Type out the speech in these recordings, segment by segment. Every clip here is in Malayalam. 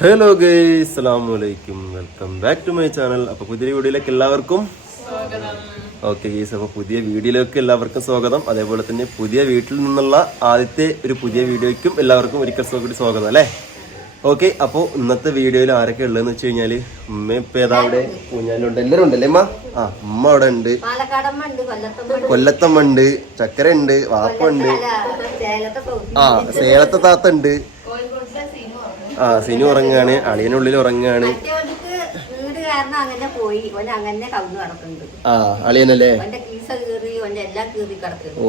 ഹലോ ഗൈ അസ്സലാമു അലൈക്കും welcome back to my channel അപ്പോൾ പുതിയ വീഡിയോയിലേക്ക് എല്ലാവർക്കും ഓക്കെ ഗൈസ് അപ്പോൾ പുതിയ വീഡിയോയിലേക്ക് എല്ലാവർക്കും സ്വാഗതം. അതേപോലെ തന്നെ പുതിയ വീട്ടിൽ നിന്നുള്ള ആദ്യത്തെ ഒരു പുതിയ വീഡിയോയ്ക്കും എല്ലാവർക്കും ഒരിക്കൽ കൂടി സ്വാഗതം അല്ലേ? ഓക്കെ അപ്പോൾ ഇന്നത്തെ വീഡിയോയിൽ ആരൊക്കെ ഉള്ളതെന്ന് വെച്ച് കഴിഞ്ഞാൽ ഉമ്മ ഇപ്പം ഏതാ അവിടെ? ഊഞ്ഞാലുണ്ട് എല്ലാവരും ഉണ്ടല്ലേ അമ്മ ആ അമ്മ അവിടെ ഉണ്ട്. കൊല്ലത്തമ്മ ഉണ്ട് ചക്കര ഉണ്ട്. വാപ്പ ഉണ്ട് ആ സേലത്തെ താത്ത ഉണ്ട്. ആ സിനു ഉറങ്ങാണ് അളിയനുള്ളിൽ ഉറങ്ങാണ്. ആ അളിയനല്ലേ?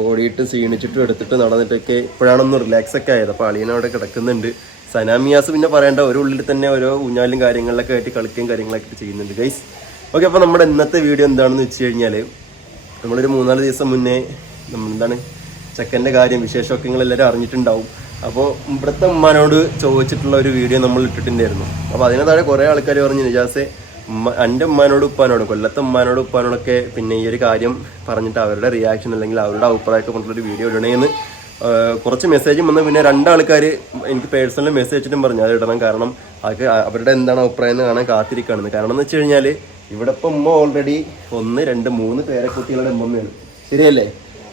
ഓടിയിട്ട് ക്ഷീണിച്ചിട്ടും എടുത്തിട്ട് നടന്നിട്ടൊക്കെ ഇപ്പോഴാണൊന്ന് റിലാക്സ് ഒക്കെ ആയത്. അപ്പൊ അളിയൻ അവിടെ കിടക്കുന്നുണ്ട്. സനാമിയാസ് പിന്നെ പറയേണ്ട ഒരു ഉള്ളിൽ തന്നെ ഓരോ ഊഞ്ഞാലും കാര്യങ്ങളിലൊക്കെ ആയിട്ട് കളിക്കുകയും കാര്യങ്ങളൊക്കെ ചെയ്യുന്നുണ്ട് ഗൈസ് ഓക്കെ അപ്പോൾ നമ്മുടെ ഇന്നത്തെ വീഡിയോ എന്താണെന്ന് വെച്ച് കഴിഞ്ഞാൽ നമ്മളൊരു മൂന്നാൽ ദിവസം മുന്നേ നമ്മൾ എന്താണ് ചെക്കന്റെ കാര്യം വിശേഷമൊക്കെ നിങ്ങൾ എല്ലാവരും അറിഞ്ഞിട്ടുണ്ടാവും. അപ്പോൾ ഇവിടുത്തെ ഉമ്മാനോട് ചോദിച്ചിട്ടുള്ള ഒരു വീഡിയോ നമ്മൾ ഇട്ടിട്ടുണ്ടായിരുന്നു. അപ്പോൾ അതിന് താഴെ കുറേ ആൾക്കാർ പറഞ്ഞു നിജാസെ എന്റെ ഉമ്മാനോട് ഉപ്പാനോട് കൊല്ലത്തെ ഉമ്മാനോട് ഉപ്പാനോടൊക്കെ പിന്നെ ഈ ഒരു കാര്യം പറഞ്ഞിട്ട് അവരുടെ റിയാക്ഷൻ അല്ലെങ്കിൽ അവരുടെ അഭിപ്രായമൊക്കെ കൊണ്ടുള്ളൊരു വീഡിയോ ഇടണേന്ന് കുറച്ച് മെസ്സേജും വന്ന് പിന്നെ രണ്ടാൾക്കാർ എനിക്ക് പേഴ്സണലി മെസ്സേജ് അയച്ചിട്ടും പറഞ്ഞു അത് ഇടണം. കാരണം അവർക്ക് അവരുടെ എന്താണ് അഭിപ്രായം എന്ന് കാണാൻ കാത്തിരിക്കുകയാണ്. കാരണം എന്ന് വെച്ച് കഴിഞ്ഞാൽ ഇവിടെ ഇപ്പം ഉമ്മ ഓൾറെഡി ഒന്ന് രണ്ട് മൂന്ന് പേരെ കുട്ടികളുടെ ഉമ്മയാണ് ശരിയല്ലേ?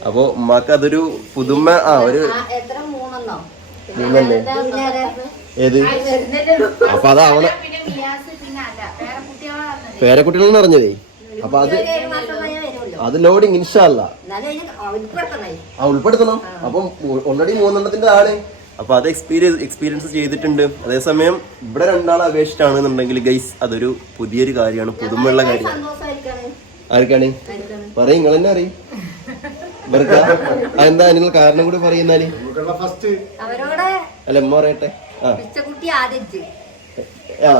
അപ്പോൾ ഉമ്മാക്ക് അതൊരു പുതുമ ആ ഒരു മൂന്നല്ലേ? ഏത്? അപ്പൊ അത് അവളെ പേരക്കുട്ടികളെന്ന് പറഞ്ഞതേ. അപ്പൊ അത് അത് ലോഡിങ് ഇൻഷാല്ല ആ ഉൾപ്പെടുത്തണം. അപ്പം ഓൾറെഡി മൂന്നെണ്ണത്തിന്റെ ആണ് അപ്പൊ അത് എക്സ്പീരിയൻസ് എക്സ്പീരിയൻസ് ചെയ്തിട്ടുണ്ട്. അതേസമയം ഇവിടെ രണ്ടാളെ അപേക്ഷിച്ചാണെന്നുണ്ടെങ്കിൽ ഗൈസ് അതൊരു പുതിയൊരു കാര്യമാണ്. പുതുമയുള്ള കാര്യമാണ്. ആർക്കാണ്? പറയും നിങ്ങൾ തന്നെ അറിയും അതെന്താ നിങ്ങൾ കാരണം കൂടി പറയുന്നാൽ അവരോട് അല്ല എമ്മ പറയട്ടെ. ആ. പിച്ചക്കുട്ടി ആദ്യം ആ.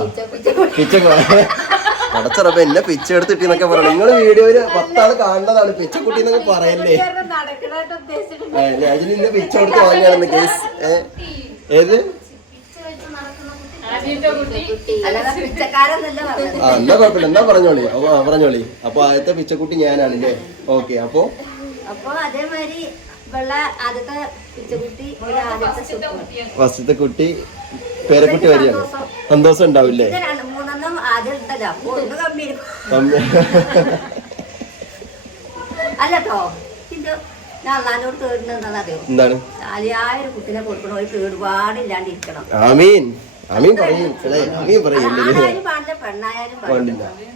അടച്ചറപ്പ എന്നെ പിച്ച എടുത്തിട്ടെന്നൊക്കെ പറയണം. നിങ്ങൾ വീഡിയോയിൽ പത്താൾ കാണുന്നതാണ്. പിച്ചക്കുട്ടി എന്നൊക്കെ പറയല്ലേ? ഞാൻ ഇന്നെ പിച്ച കൊടുത്ത് വാങ്ങിയാണെന്ന് കേസ്. ഏത്? ആ എന്നാ കുഴപ്പമില്ല. എന്നാ പറഞ്ഞോളി. പറഞ്ഞോളി. അപ്പൊ ആദ്യത്തെ പിച്ചക്കുട്ടി ഞാനാണല്ലേ ഓക്കെ അപ്പൊ അപ്പൊ അതേമാതിരി വെള്ള ആദ്യത്തെ പിച്ചക്കുട്ടി. ഫസ്റ്റത്തെ കുട്ടി പേരക്കുട്ടി വരികയാണ് സന്തോഷം. ഉണ്ടാവില്ലേ മൂന്നെണ്ണം ആദ്യം ഉണ്ടല്ലോ കമ്മി അല്ലട്ടോ ഇത് അള്ളാനോട് ഒരു കുട്ടിനെ കൊടുക്കണ. ഒരു കേടുപാടില്ലാണ്ടിരിക്കണം ആമീൻ. ആമീൻ പറയും. പറയും.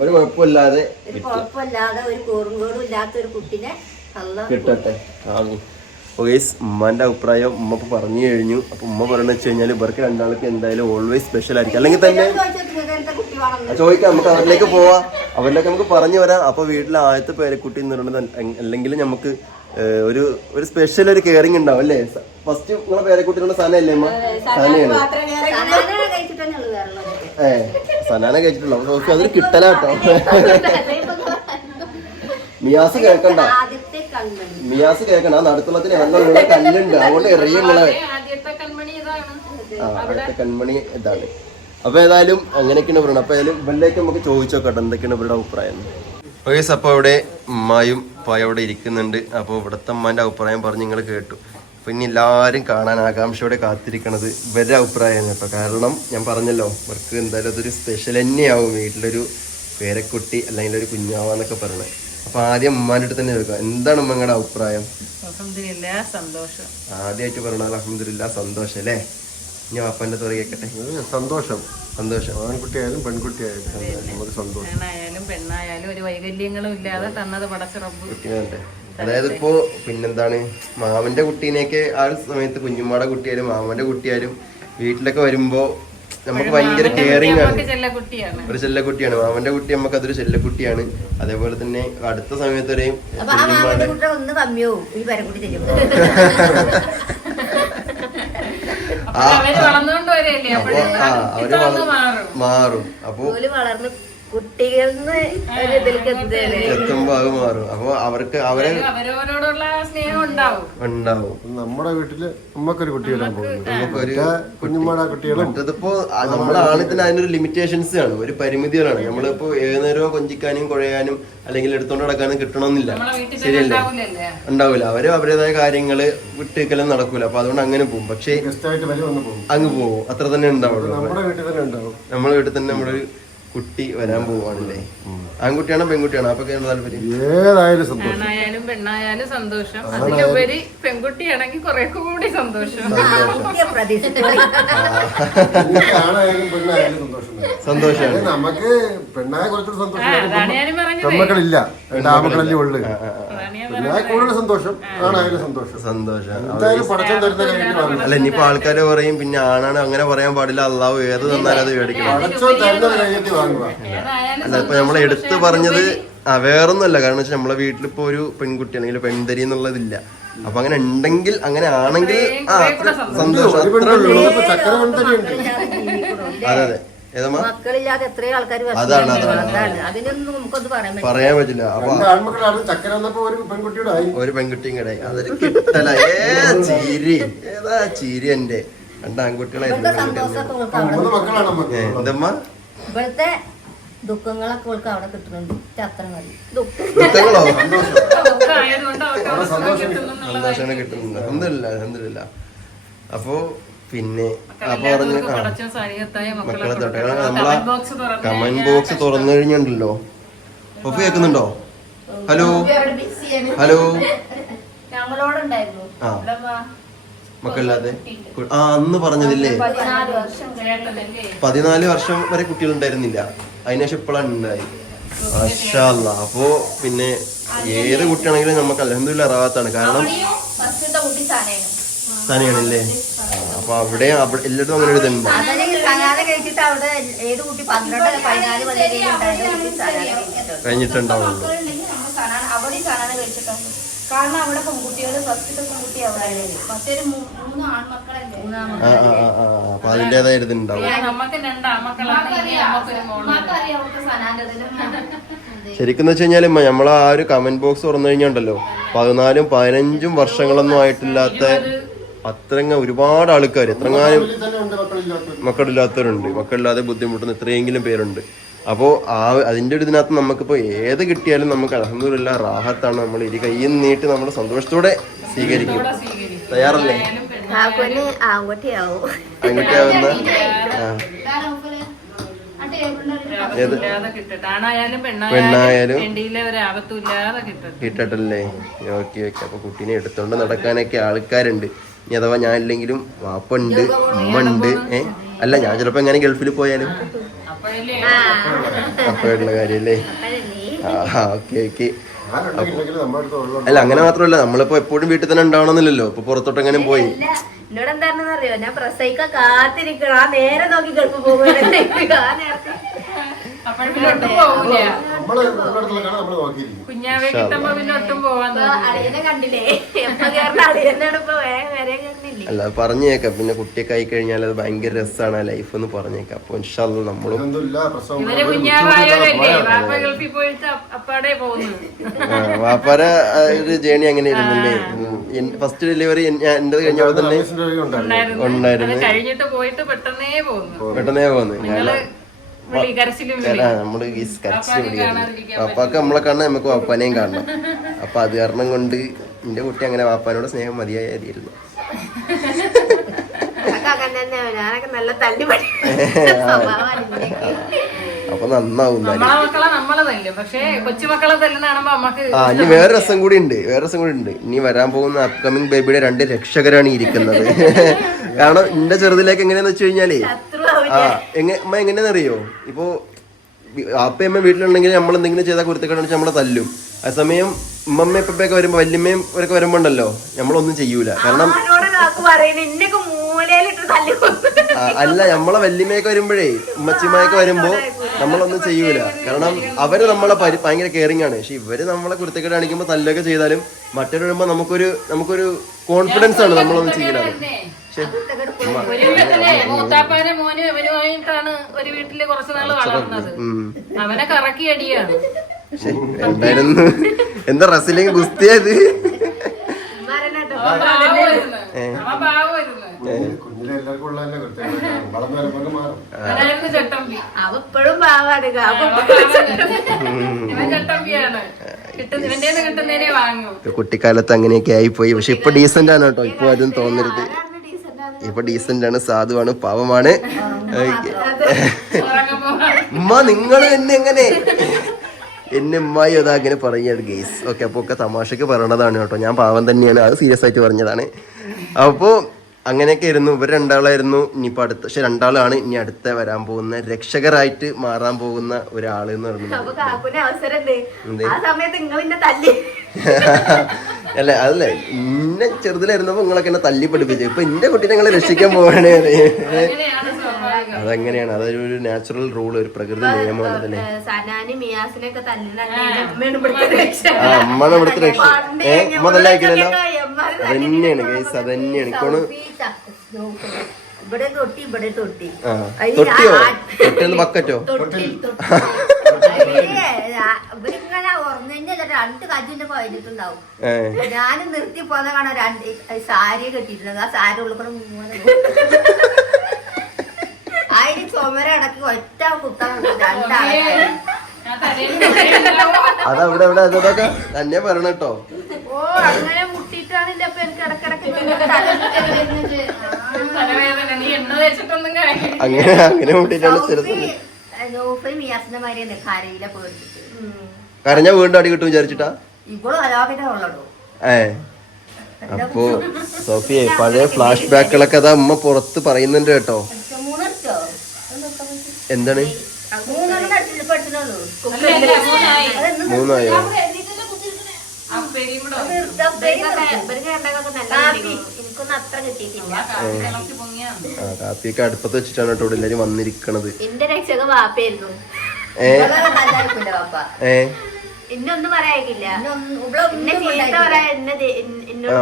ഒരു കുഴപ്പമില്ലാതെ ഒരു കുഴപ്പമില്ലാതെ ഒരു കോറും കേടും ഇല്ലാത്ത ഒരു കുട്ടിനെ കിട്ടട്ടെ. ആകും ഓക്കേസ് ഉമ്മാന്റെ അഭിപ്രായം ഉമ്മ ഇപ്പൊ പറഞ്ഞു കഴിഞ്ഞു. അപ്പൊ ഉമ്മ പറയണെന്ന് വെച്ച് കഴിഞ്ഞാൽ ഇവർക്ക് രണ്ടാൾക്ക് എന്തായാലും ഓൾവേസ് സ്പെഷ്യൽ ആയിരിക്കും. അല്ലെങ്കിൽ തന്നെ ചോദിക്കാം. നമുക്ക് അവരിലേക്ക് പോവാം. അവരിലേക്ക് നമുക്ക് പറഞ്ഞു വരാം. അപ്പൊ വീട്ടിലെ ആദ്യത്തെ പേരക്കുട്ടി എന്ന് പറയുന്നത് അല്ലെങ്കിൽ നമുക്ക് ഒരു ഒരു സ്പെഷ്യൽ ഒരു കെയറിങ് ഉണ്ടാവും അല്ലേ? ഫസ്റ്റ് നിങ്ങളെ പേരക്കുട്ടിയുടെ സനയല്ലേ അമ്മ സനയാണ്. ഏ സനാന കഴിച്ചിട്ടുള്ളൂ. അതൊരു കിട്ടലാട്ടോ. മിയാസ് കേൾക്കണ്ട. മിയാസ് കേൾക്കണ്ട ആ നടുത്തുള്ളത്തിന് നല്ല കല്ലുണ്ട്. അതുകൊണ്ട് എറിയും നമ്മളെ ആദ്യത്തെ കൺമണി ഇതാണ്. ആ അടുത്ത കൺമണി ഇതാണ്. അപ്പൊ ഏതായാലും അങ്ങനെയൊക്കെയാണ് പറയുന്നത് അപ്പൊ ഏതായാലും ഇവരിലേക്ക് നമുക്ക് ചോദിച്ചു നോക്കട്ടെ എന്തൊക്കെയാണ് ഇവരുടെ അഭിപ്രായം? ഓക്കെ അപ്പോൾ അവിടെ ഉമ്മായും ഉപ്പായും അവിടെ ഇരിക്കുന്നുണ്ട്. അപ്പോൾ ഇവിടുത്തെ അമ്മാന്റെ അഭിപ്രായം പറഞ്ഞ് നിങ്ങൾ കേട്ടു. അപ്പൊ ഇനി എല്ലാവരും കാണാൻ ആകാംക്ഷയോടെ കാത്തിരിക്കണത് ഇവരുടെ അഭിപ്രായമാണ് കേട്ടോ. കാരണം ഞാൻ പറഞ്ഞല്ലോ ഇവർക്ക് എന്തായാലും അതൊരു സ്പെഷ്യൽ തന്നെയാവും. വീട്ടിലൊരു പേരക്കുട്ടി അല്ലെങ്കിൽ ഒരു കുഞ്ഞാവാന്നൊക്കെ പറയണത് അപ്പൊ ആദ്യം ഉമ്മാന്റെ അടുത്ത് തന്നെ ചോദിക്കാം എന്താണ് ഉമ്മങ്ങളുടെ അഭിപ്രായം? അൽഹംദുലില്ല സന്തോഷം. ആദ്യമായിട്ട് പറഞ്ഞാൽ അലഹമില്ല സന്തോഷം അല്ലേ? ഞാൻ അപ്പന്റെ തുറ കേൾക്കട്ടെ സന്തോഷം. സന്തോഷം. ആൺകുട്ടിയായാലും പെൺകുട്ടിയായാലും നമുക്ക് സന്തോഷം. ആണായാലും പെണ്ണായാലും ഒരു വൈകല്യങ്ങളും ഇല്ലാതെ തന്നത് പടച്ചിറപ്പ് അതായത് ഇപ്പോ പിന്നെന്താണ്? മാമന്റെ കുട്ടീനെയൊക്കെ ആ സമയത്ത് കുഞ്ഞുമ്മാടെ കുട്ടിയായാലും മാമന്റെ കുട്ടിയായാലും വീട്ടിലൊക്കെ വരുമ്പോ നമുക്ക് ഭയങ്കര കെയറിങ് ആണ്. ഒരു ചെല്ലക്കുട്ടിയാണ്. മാമന്റെ കുട്ടി നമുക്ക് അതൊരു ചെല്ലക്കുട്ടിയാണ്. അതേപോലെ തന്നെ അടുത്ത സമയത്ത് വരെയും ആ മാമന്റെ കുട്ടി ഒന്ന് കമ്മിയോ ഈ പരക്കുട്ടി തരും. ആ അവർ മാറും. അപ്പോ അപ്പൊ വളർന്ന് കുട്ടികളിന്ന് ഒരു ഇതിലേക്ക് എത്തുകയാണ്. എത്തുമ്പോ അത് മാറും. അപ്പൊ അവർക്ക് അവരെ അവരവരോടുള്ള സ്നേഹം ഉണ്ടാവും. ഉണ്ടാവും. നമ്മുടെ വീട്ടിൽ നമ്മക്കൊരു കുട്ടി വരാൻ പോകുന്നു. നമുക്കൊരു കുഞ്ഞുമ്മയുടെ കുട്ടികളും മറ്റതിപ്പോ ആ നമ്മളാണിത്തിന് അതിനൊരു ലിമിറ്റേഷൻസ് ആണ്. ഒരു പരിമിതികളാണ്. നമ്മളിപ്പോ ഏത് നേരവും കൊഞ്ചിക്കാനും കുഴയാനും അല്ലെങ്കിൽ എടുത്തോണ്ട് നടക്കാനും കിട്ടണമെന്നില്ല ശരിയല്ലേ? ഉണ്ടാവില്ല. അവർ അവരുടേതായ കാര്യങ്ങൾ വിട്ടേക്കലും നടക്കൂല. അപ്പൊ അതുകൊണ്ട് അങ്ങനെ പോകും. പക്ഷേ ഗസ്റ്റായിട്ട് വരും വന്ന് പോകും. അങ്ങ് പോകും. അത്ര തന്നെ ഉണ്ടാവുള്ളൂ. നമ്മുടെ വീട്ടിൽ തന്നെ ഉണ്ടാവും. നമ്മുടെ വീട്ടിൽ തന്നെ നമ്മുടെ ഒരു കുട്ടി വരാൻ പോവാണല്ലേ? ആൺകുട്ടിയാണോ പെൺകുട്ടിയാണോ? അപ്പൊ താല്പര്യം? ഏതായാലും സന്തോഷം. ആണായാലും പെണ്ണായാലും സന്തോഷം. അതിലുപരി പെൺകുട്ടിയാണെങ്കിൽ കുറെ കൂടി സന്തോഷം. ആണായാലും പെണ്ണായാലും സന്തോഷം. നമുക്ക് പെണ്ണായ കുറച്ചുകൂടി സന്തോഷം. അതാണ് ഞാനും പറഞ്ഞത്. പെൺമക്കളില്ല രണ്ട് ആമക്കളല്ലേ ഉള്ളു. പെണ്ണായ കൂടുതൽ സന്തോഷം. ആണായാലും സന്തോഷം. സന്തോഷം. എന്തായാലും പടച്ചം തരുന്ന അല്ല ഇനിയിപ്പോ ആൾക്കാര് പറയും പിന്നെ ആണാണ് അങ്ങനെ പറയാൻ പാടില്ല അള്ളാവ് ഏത് തന്നാലും അത് മേടിക്കണം പടച്ചം അല്ല. ഇപ്പൊ നമ്മൾ എടുത്തു പറഞ്ഞത് ആ വേറൊന്നുമല്ല. കാരണം വെച്ചാൽ നമ്മളെ വീട്ടിലിപ്പോ ഒരു പെൺകുട്ടി അല്ലെങ്കിൽ പെൺതരി എന്നുള്ളതില്ല. അപ്പൊ അങ്ങനെ ഉണ്ടെങ്കിൽ അങ്ങനെ ആണെങ്കിൽ ആ അത്ര സന്തോഷം. ഒരു അത്രേ ഉള്ളൂ. പെൺകുട്ടി ചക്കര പെൺതരിയുണ്ട് അതെ അതെ ഏതമ്മ? മക്കളില്ലാതെ എത്രയോ ആൾക്കാർ അതാണ്, അതാണ്. അതാണ്. അതിനൊന്നും നമുക്കൊന്ന് പറയാൻ പറ്റില്ല. പറയാൻ പറ്റില്ല. അപ്പൊ ഒരു പെൺകുട്ടിയും കടയി അതൊരു കിട്ടല. ഏ ചിരി. ഏതാ ചിരി എന്റെ. രണ്ട് ആൺകുട്ടികളായിരുന്നു എന്തമ്മ? ഇവിടുത്തെ ദുഃഖങ്ങളൊക്കെ ഓൾക്ക് അവിടെ കിട്ടുന്നുണ്ട്. അത്ര മതി. ദുഃഖങ്ങളോ? അഹമ്മദില്ല അഹമ്മദില്ല അപ്പോ പിന്നെ അപ്പൊ പറഞ്ഞു മക്കളെ നമ്മളെ കമന്റ് ബോക്സ് തുറന്ന് കഴിഞ്ഞുണ്ടല്ലോ. ഒഫ് കേൾക്കുന്നുണ്ടോ? ഹലോ? ഹലോ? ഞങ്ങളോടുണ്ടായിരുന്നു മക്കളില്ലാതെ? ആ അന്ന് പറഞ്ഞതില്ലേ? പതിനാല് വർഷം വരെ കുട്ടികൾ ഉണ്ടായിരുന്നില്ല അതിനുശേഷം ഇപ്പോഴാണ് ഉണ്ടായി അഷല്ല അപ്പോ പിന്നെ ഏത് കുട്ടിയാണെങ്കിലും നമുക്ക് അലഹമില്ല റാവത്താണ് കാരണം തനിയാണല്ലേ കുട്ടി സാനയാണ്. തന്നെയാണല്ലേ അപ്പൊ അവിടെ എല്ലായിടത്തും അങ്ങനെ ഒരു ഇതുണ്ട്. കഴിച്ചിട്ടുണ്ട് കഴിഞ്ഞിട്ടുണ്ടാവുള്ളൂ. കാരണം അവിടെ പെൺകുട്ടികൾ ഫസ്റ്റത്തെ പെൺകുട്ടി അവിടെ ഒരു മൂന്ന് ആൺമക്കളല്ലേ? ആ ആ ആ ആ അപ്പൊ ഇതുണ്ടാവും. സനാന്റെ ശരിക്കും വെച്ച് കഴിഞ്ഞാൽ നമ്മൾ ആ ഒരു കമന്റ് ബോക്സ് തുറന്നു കഴിഞ്ഞുണ്ടല്ലോ പതിനാലും പതിനഞ്ചും വർഷങ്ങളൊന്നും ആയിട്ടില്ലാത്ത അത്രങ്ങ ഒരുപാട് ആൾക്കാർ എത്രങ്ങാനും മക്കളില്ലാത്തവരുണ്ട്. മക്കളില്ലാതെ ബുദ്ധിമുട്ടുന്ന ഇത്രയെങ്കിലും പേരുണ്ട്. അപ്പോൾ ആ അതിന്റെ ഒരു ഇതിനകത്ത് നമുക്കിപ്പോൾ ഏത് കിട്ടിയാലും നമുക്ക് അലഹമില്ല റാഹത്താണ് നമ്മൾ ഇരു കയ്യിൽ നീട്ടി നമ്മൾ സന്തോഷത്തോടെ സ്വീകരിക്കും. തയ്യാറല്ലേ? ആൺകുട്ടിയാവുന്ന പെണ്ണായാലും കിട്ടട്ടല്ലേ? Okay okay. അപ്പൊ കുട്ടീനെ എടുത്തോണ്ട് നടക്കാനൊക്കെ ആൾക്കാരുണ്ട്. ഇനി അഥവാ ഞാൻ ഇല്ലെങ്കിലും വാപ്പുണ്ട് ഉമ്മ ഉണ്ട് ഏഹ് അല്ല ഞാൻ ചിലപ്പോ എങ്ങനെ ഗൾഫിൽ പോയാലും അപ്പോഴുള്ള കാര്യല്ലേ? ആ ഓക്കെ ഓക്കെ. അല്ല അങ്ങനെ മാത്രമല്ല നമ്മളിപ്പോ എപ്പോഴും വീട്ടിൽ തന്നെ ഉണ്ടാവണമെന്നില്ലല്ലോ. ഇപ്പൊ പുറത്തോട്ട് എങ്ങനെ പോയി എന്നോട് എന്താണെന്നറിയോ? ഞാൻ പ്രസവിക്കാൻ കാത്തിരിക്കണം. ആ നേരെ നോക്കി ഗൾഫ് പോകുകയാണ് കുഞ്ഞാവെ കിട്ടുമ്പോ പിന്നെ ഒട്ടും പോവാൻ കണ്ടില്ലേ? അല്ല പറഞ്ഞേക്കാം. പിന്നെ കുട്ടിയൊക്കെ ആയി കഴിഞ്ഞാൽ അത് ഭയങ്കര രസമാണ് ആ ലൈഫ് എന്ന് പറഞ്ഞേക്കാം. അപ്പൊ ഇൻഷാല്ല നമ്മളും പോകുന്നു വാപ്പാര ഒരു ജേണി അങ്ങനെ ഇരുന്നില്ലേ? ഫസ്റ്റ് ഡെലിവറി എന്റെ കഴിഞ്ഞ അവിടെ തന്നെ? ഉണ്ടായിരുന്നു. കഴിഞ്ഞിട്ട് പോയിട്ട് പെട്ടെന്നേ പോകുന്നു. പെട്ടെന്നേ പോന്നു നമ്മൾ ഈ കരച്ചിൽ പിടിക്കുന്നത് വാപ്പാക്ക് നമ്മളെ കാണാൻ നമുക്ക് വാപ്പാനെയും കാണണം. അപ്പൊ അത് കാരണം കൊണ്ട് എന്റെ കുട്ടി അങ്ങനെ വാപ്പാനോട് സ്നേഹം മതിയായിരുന്നു. അപ്പൊ നന്നാവും നമ്മളെ മക്കളെ പക്ഷേ കൊച്ചുമക്കളെ തല്ലുന്ന അമ്മയ്ക്ക് ആ ഇനി വേറെ രസം കൂടി ഉണ്ട് വേറെ രസം കൂടി ഉണ്ട്. ഇനി വരാൻ പോകുന്ന അപ്കമിങ് ബേബിയുടെ രണ്ട് രക്ഷകരാണ് ഇരിക്കുന്നത്. കാരണം എന്റെ ചെറുതിലേക്ക് എങ്ങനെയാന്ന് വെച്ച് കഴിഞ്ഞാലേ അമ്മ എങ്ങനെയാന്ന് അറിയോ ഇപ്പോ അപ്പയമ്മ വീട്ടിലുണ്ടെങ്കിൽ നമ്മൾ എന്തെങ്കിലും ചെയ്താൽ കുരുത്തക്കെട്ട് നമ്മളെ തല്ലും. അതേസമയം ഉമ്മമ്മ ഇപ്പൊക്കെ വരുമ്പോ വല്യമ്മയും ഇവരൊക്കെ വരുമ്പോ ഉണ്ടല്ലോ നമ്മളൊന്നും ചെയ്യൂല. കാരണം അല്ല നമ്മളെ വല്യമ്മയൊക്കെ വരുമ്പോഴേ ഉമ്മച്ചിമ്മയൊക്കെ വരുമ്പോ നമ്മളൊന്നും ചെയ്യൂല. കാരണം അവർ നമ്മളെ ഭയങ്കര കെയറിങ് ആണ്. പക്ഷെ ഇവർ നമ്മളെ കുരുത്തക്കേട് കാണിക്കുമ്പോ തല്ലൊക്കെ ചെയ്താലും മറ്റൊരു വരുമ്പോ നമുക്കൊരു നമുക്കൊരു കോൺഫിഡൻസ് ആണ് നമ്മളൊന്നും ചെയ്യില്ല പക്ഷെ ഒരു വീട്ടിലെ മൂത്താപ്പാന്റെ മോന് ഇവനുമായിട്ടാണ് ഒരു വീട്ടിൽ കുറച്ചു നാൾ വളർന്നത്. അവനെ കറക്കി അടിയാണ്. പക്ഷെ എന്തായിരുന്നു? എന്താ റസിലിംഗ് ഗുസ്തിയത് അവൻ പാവമായിരുന്നു. അവൻ പാവമായിരുന്നു. കുഞ്ഞിലെ എല്ലാവർക്കും ഉള്ള തന്നെ വളർന്നു വരുമ്പോൾ മാറും. അവനായിരുന്നു ചട്ടമ്പി. അവ ഇപ്പോഴും പാവാണ്. കാക്കു ഇവൻ ചട്ടമ്പിയാണ്. കിട്ടുന്ന ഇവന്റെ വാങ്ങും. കുട്ടിക്കാലത്ത് അങ്ങനെയൊക്കെ പോയി പക്ഷെ ഇപ്പൊ ഡീസന്റ് ആണ് കേട്ടോ. ഇപ്പൊ അതും തോന്നരുത്. ഇപ്പൊ ഡീസന്റ് ആണ് സാധുവാണ് പാവമാണ്. ഉമ്മ നിങ്ങൾ എന്നെ എങ്ങനെ? എന്നെ ഉമ്മായി അതാ അങ്ങനെ പറയുകയാണ് ഗെയ്സ് ഓക്കെ അപ്പോൾ ഒക്കെ തമാശക്ക് പറയണതാണ് കേട്ടോ. ഞാൻ പാവം തന്നെയാണ് അത് സീരിയസ് ആയിട്ട് പറഞ്ഞതാണ്. അപ്പോൾ അങ്ങനെയൊക്കെ ആയിരുന്നു. ഇവർ രണ്ടാളായിരുന്നു. ഇനിയിപ്പോൾ അടുത്ത പക്ഷെ രണ്ടാളാണ് ഇനി അടുത്ത വരാൻ പോകുന്ന രക്ഷകരായിട്ട് മാറാൻ പോകുന്ന ഒരാൾ എന്ന് പറയുന്നത് അല്ല? അതല്ലേ? ഇന്നെ ചെറുതിലായിരുന്നപ്പോ നിങ്ങളൊക്കെ എന്നെ തല്ലി പഠിപ്പിച്ചു. ഇപ്പൊ എന്റെ കുട്ടീനെ നിങ്ങളെ രക്ഷിക്കാൻ പോവാണേ. അതെങ്ങനെയാണ്. സ്വാഭാവികം അതങ്ങനെയാണ് അതൊരു നാച്ചുറൽ റൂൾ ഒരു പ്രകൃതി നിയമമാണ് തന്നെ. ആ. അമ്മാണ് ഇവിടുത്തെ രക്ഷ. ഏ അമ്മ തന്നെ അയക്കണല്ലോ അതന്നെയാണ് ഗൈസ് അതന്നെയാണ്. ഇക്കോണ് ഇവിടെ തൊട്ടി ഇവിടെ തൊട്ടി. ആ. അതിന് തൊട്ടിയോ? ആ- തൊട്ടിന്ന് ബക്കറ്റോ രണ്ട് കജിന്റെ പോയിട്ടുണ്ടാവും ഞാൻ നിർത്തി പോന്ന കാണാൻ രണ്ട് സാരി കെട്ടിയിട്ടുണ്ട്. ആ സാരി മൂന്ന് അതിന് ചുമര അടക്കി ഒറ്റ കുത്താൻ രണ്ടാളെ. അതവിടെ അവിടെ അതൊക്കെ തന്നെ പറയണം കേട്ടോ. ഓ അങ്ങനെ അപ്പൊ എനിക്ക് ഇടക്കിടക്ക് കാര്യം അങ്ങനെ അങ്ങനെ മുട്ടിട്ടാണ് ചെറുത് സൗഫി, നൗഫൽ മിയാസിന്റെ മാതിരിയാണ് കരയിലെ പേടിച്ചിട്ട്. കരഞ്ഞ വീണ്ടും അടി കിട്ടും വിചാരിച്ചിട്ടാ? ഏ. അപ്പോ സോഫിയെ പഴയ ഫ്ലാഷ് ബാക്കുകളൊക്കെ അതാ അമ്മ പുറത്ത് പറയുന്നുണ്ട് കേട്ടോ. എന്താണ്? മൂന്നായി. കാപ്പിയൊക്കെ അടുപ്പത്ത് വെച്ചിട്ടാണ് കേട്ടോ എല്ലാരും വന്നിരിക്കണത്. എന്റെ രക്ഷക വാപ്പയായിരുന്നു. ഏ?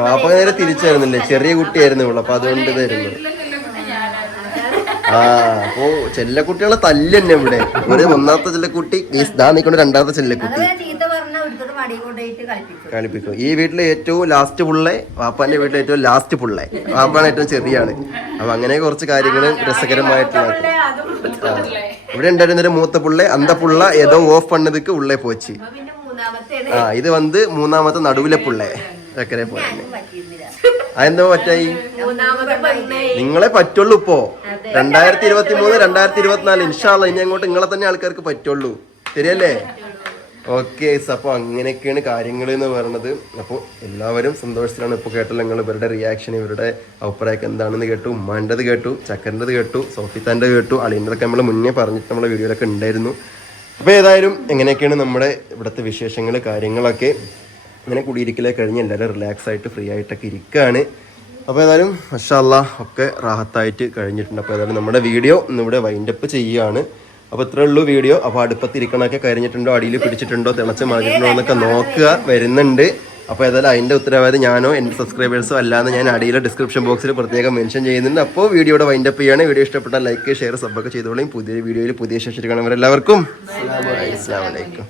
അപ്പൊ നേരെ തിരിച്ചായിരുന്നില്ലേ ചെറിയ കുട്ടിയായിരുന്നു ഇവിടെ അപ്പൊ അതുകൊണ്ട് ഇതായിരുന്നു. ആ. അപ്പോ ചെല്ലക്കുട്ടികളെ തല്ലന്നെ ഇവിടെ. ഒരു ഒന്നാമത്തെ ചെല്ലക്കുട്ടി ഈ ദാ നിൽക്കുന്ന രണ്ടാമത്തെ ചെല്ലക്കുട്ടി കളിപ്പിക്കും ഈ വീട്ടിലെ ഏറ്റവും ലാസ്റ്റ് പുള്ളെ വാപ്പാന്റെ വീട്ടിലെ ഏറ്റവും ലാസ്റ്റ് പുള്ളെ. വാപ്പാണ് ഏറ്റവും ചെറിയാണ്. അപ്പൊ അങ്ങനെ കുറച്ച് കാര്യങ്ങൾ രസകരമായിട്ടുള്ള ഇവിടെ ഉണ്ടായിരുന്ന ഒരു മൂത്ത പുള്ളെ. അന്ത പുള്ള ഏതോ ഓഫ് പണ്ണതുക്ക് ഉള്ളേ പോച്ച്. ആ ഇത് വന്ന് മൂന്നാമത്തെ നടുവിലെ പുള്ളേ. ചക്കരെ പോലെ. അതെന്തോ പറ്റായി? നിങ്ങളെ പറ്റുള്ളൂ ഇപ്പോ. രണ്ടായിരത്തി ഇരുപത്തി മൂന്ന് രണ്ടായിരത്തി ഇരുപത്തിനാല് ഇൻഷാല്ല ഇനി അങ്ങോട്ട് നിങ്ങളെ തന്നെ ആൾക്കാർക്ക് പറ്റുള്ളൂ. ശരിയല്ലേ? ഓക്കെ അപ്പോൾ അങ്ങനെയൊക്കെയാണ് കാര്യങ്ങൾ എന്ന് പറയുന്നത് അപ്പോൾ എല്ലാവരും സന്തോഷത്തിലാണ് ഇപ്പോൾ കേട്ടല്ലോ നിങ്ങൾ ഇവരുടെ റിയാക്ഷൻ ഇവരുടെ അഭിപ്രായം എന്താണെന്ന് കേട്ടു. ഉമ്മാന്റെത് കേട്ടു ചക്കറിന്റെത് കേട്ടു സോഫിത്താന്റെ കേട്ടു അളിയന്റെ നമ്മൾ മുന്നേ പറഞ്ഞിട്ട് നമ്മുടെ വീഡിയോയിലൊക്കെ ഉണ്ടായിരുന്നു. അപ്പോൾ ഏതായാലും എങ്ങനെയൊക്കെയാണ് നമ്മുടെ ഇവിടുത്തെ വിശേഷങ്ങൾ കാര്യങ്ങളൊക്കെ ഇങ്ങനെ കുടിയിരിക്കലൊക്കെ കഴിഞ്ഞ് എല്ലാവരും റിലാക്സ് ആയിട്ട് ഫ്രീ ആയിട്ടൊക്കെ ഇരിക്കുകയാണ് അപ്പോൾ ഏതായാലും മഷാല്ല ഒക്കെ റാഹത്തായിട്ട് കഴിഞ്ഞിട്ടുണ്ട്. അപ്പോൾ ഏതായാലും നമ്മുടെ വീഡിയോ ഇന്നിവിടെ വൈൻഡപ്പ് ചെയ്യുകയാണ്. അപ്പോൾ ഇത്രേ ഉള്ളൂ വീഡിയോ. അപ്പോൾ അടുപ്പത്തിരിക്കണമൊക്കെ കഴിഞ്ഞിട്ടുണ്ടോ? അടിയിൽ പിടിച്ചിട്ടുണ്ടോ? തിളച്ച് മറിഞ്ഞിട്ടുണ്ടോ എന്നൊക്കെ നോക്കുക. വരുന്നുണ്ട്. അപ്പോൾ ഏതായാലും അതിന്റെ ഉത്തരവാദിത്തം ഞാനോ എന്റെ സബ്സ്ക്രൈബേഴ്സോ അല്ലാതെ ഞാൻ അടിയിലെ ഡിസ്ക്രിപ്ഷൻ ബോക്സിൽ പ്രത്യേകം മെൻഷൻ ചെയ്യുന്നുണ്ട്. അപ്പോൾ വീഡിയോയുടെ വൈൻഡപ്പ് ചെയ്യാണ്. വീഡിയോ ഇഷ്ടപ്പെട്ട ലൈക്ക് ഷെയർ സബ്ബൊക്കെ ചെയ്തോളൂ. പുതിയ വീഡിയോയിൽ പുതിയ ശേഷം കാണുന്നവരെല്ലാവർക്കും. അസ്സാം വലൈക്കും